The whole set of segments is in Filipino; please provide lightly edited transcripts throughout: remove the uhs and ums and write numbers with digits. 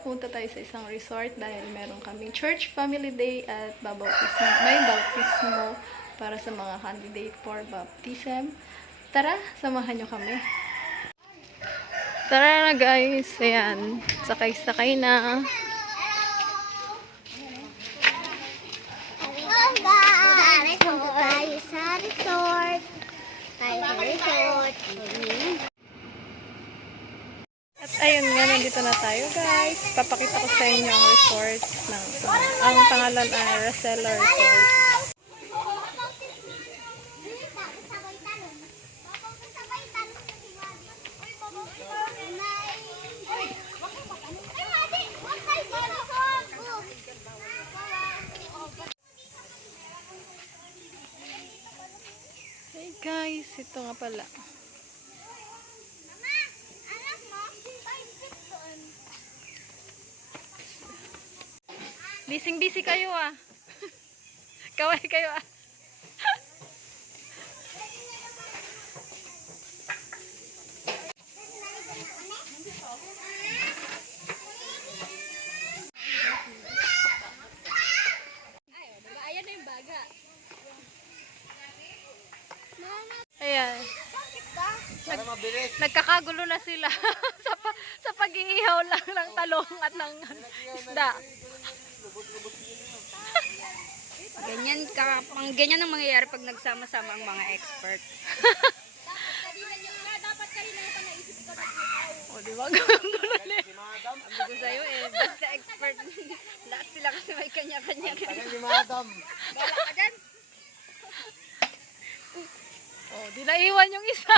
pumunta tayo sa isang resort dahil meron kaming church family day at may bautismo para sa mga candidate for baptism. Tara, samahan nyo kami. Tara na guys, ayan, sakay-sakay na. Tayo sa resort. At ayun nga, nandito na tayo guys. Papakita ko sa inyo ang resort. Ang pangalan ay Rosella Resort. Hey guys, ito nga pala. Bising-busy kayo ah. Kaway kayo ah. Ayan na yung baga. Ayan. Nagkakagulo na sila sa pag-iihaw lang ng talong at ng isda. Ganyan ang mangyayari pag nagsama-sama ang mga expert. Dapat kanina yung naisip ko na O, di ba? Gulo ulit. ang gusto sa'yo basta expert. Lahat sila kasi may kanya-kanya. Bala ka dyan. O, di naiwan yung isa.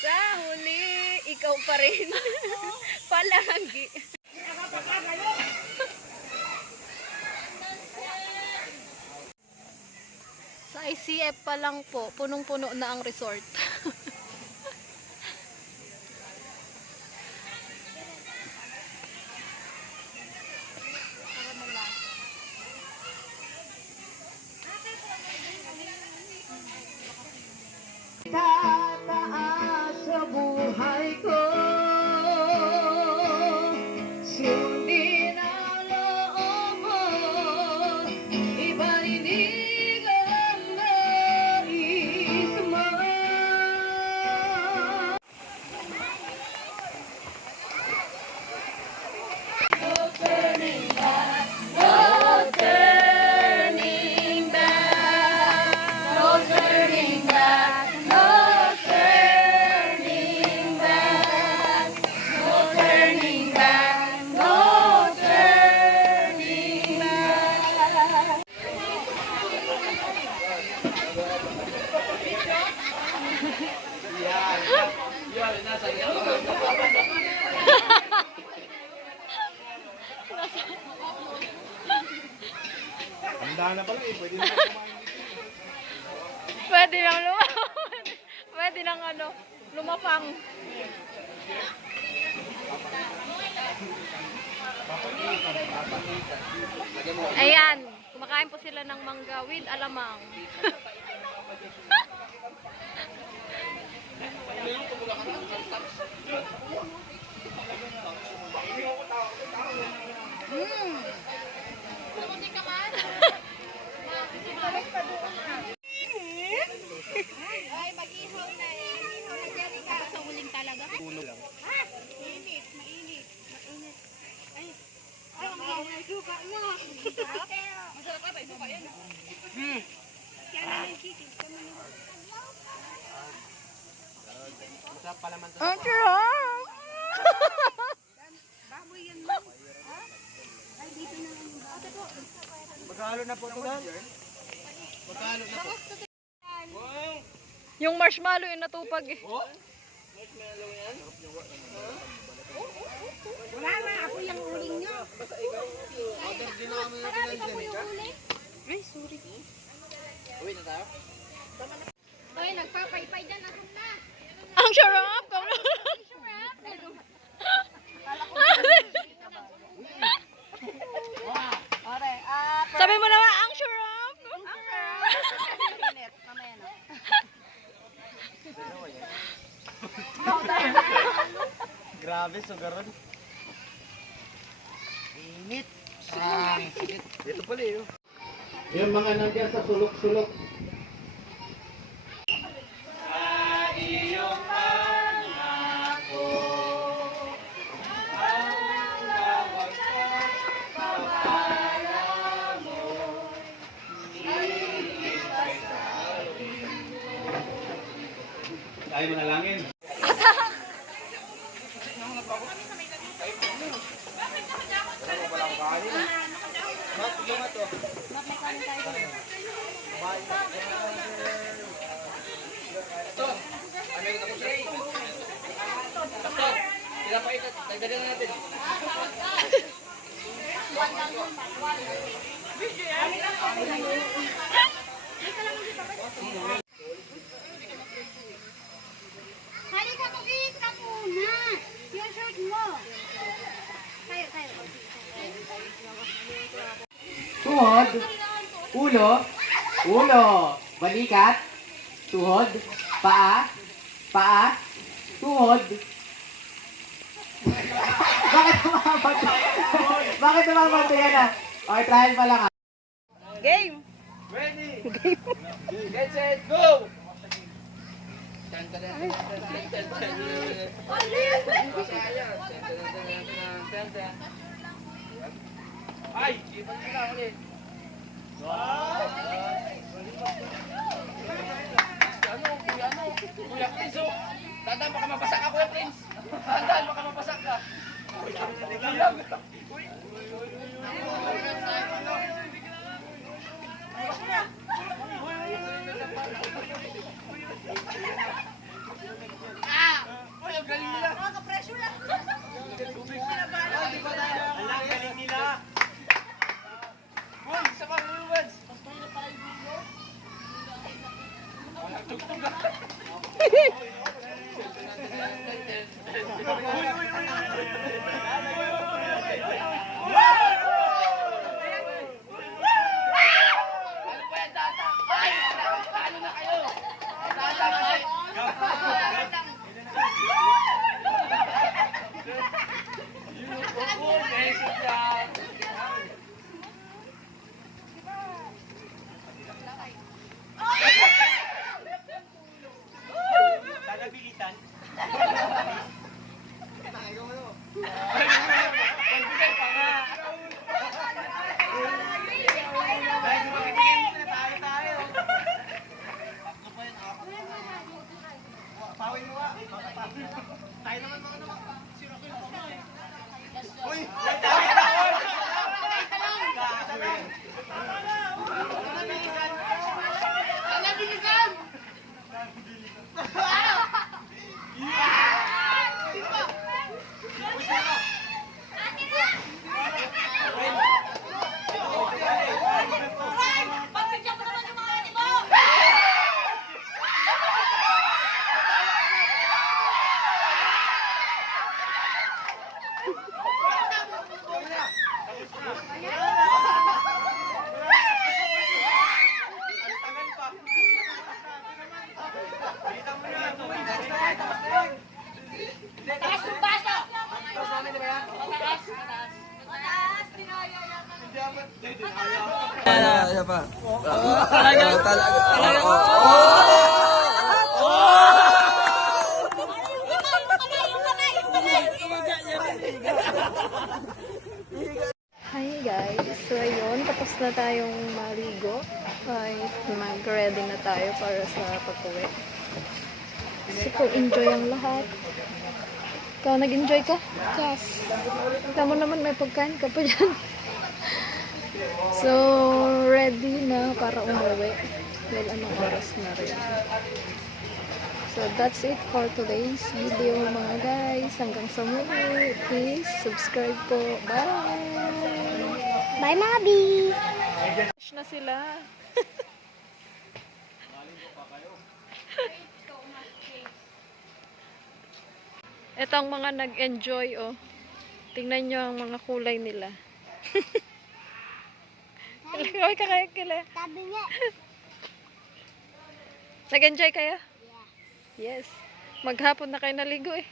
Sa huli, ikaw pa rin. Palagi. Sa ICF pa lang po, punong-puno na ang resort. Tataas sa buhay ko, sundin ang loob mo, ibaninig ang nais mo. No turning back, no turning back, no turning back. Handa na pala eh, pwede na kumain. Pwede nang pwede nang lumapang. Ayan, kumakain po sila ng mangga with alamang. Ay, mag-ihaw na eh. Ihaw na dyan ka. Sa huling talaga. Puno lang. Mainit, mainit. Mainit. Ay, ang mga suka mo. Masarap ka ba? Suka yan. Kaya na yung chicken. Masarap pala man to. Ang sarap! Baboy yan mo. Ay, dito na lang yung baboy. Magkahalo na po ito Dan? Magkahalo na po. Yung marshmallow yung natupag eh. Oh? Wala na, ako yung uling nyo. Order din na kami na pinandiyan. Ay, sorry. Uwi na tayo? Ay, nagpapaypay dyan. Ako na. Ang sarap! Sabi mo naman, ang sarap! Ang sarap. Init, mamaya na. Grabe, sugaron. Init. Sikit. Dito pala eh. Yung mga nandiyan sa sulok-sulok. Ayaw mo nalangin. Halika, mag-iit ka muna. Yung shirt mo. Tayo. Tuhod, ulo, balikat, tuhod, paa, tuhod. Bakit tumabato? Bakit tumabato yan ah? Okay, trial pa lang ah. Game. Ready? Get set, go! Ay! Ipan mo na ulit. Kuya Prince, oh. Tandaan, baka mabasak ka, Kuya Prince. Tandaan, baka mabasak ka. Uy, ang galing nila. Nakaka-pressure lang. Ang galing nila. Uy, isa pa, Ruben. Ano po yan, Tata? Ay, talo na kayo. Tata, ay. Beautiful, basic yan. Sana bilisan. Magbigay pa nga. Dahil magbigay mo na tayo. Pawin mo nga. Tayo naman mga naman. Uy! Sana bilisan! Pagpidyak mo naman yung mga ani mo. Taas yung baso. Mataas, tinaya yan. Hi guys! So ayun, tapos na tayong maligo. Ay, mag-ready na tayo para sa pag-uwi. So, enjoy ang lahat. Ikaw, nag-enjoy ka? Yes. Tama naman, may pagkain ka pa dyan. So, ready na para umuwi. Well, anong oras na rin. So, that's it for today's video mga guys. Hanggang sa muli. Please, subscribe po. Bye! Bye, Mabi! Na sila. Ito ang mga nag-enjoy, oh. Tingnan nyo ang mga kulay nila. Kaway ka kayo kila. Sabi niya. Nag-enjoy kayo? Yes. Maghapon na kayo naligo eh.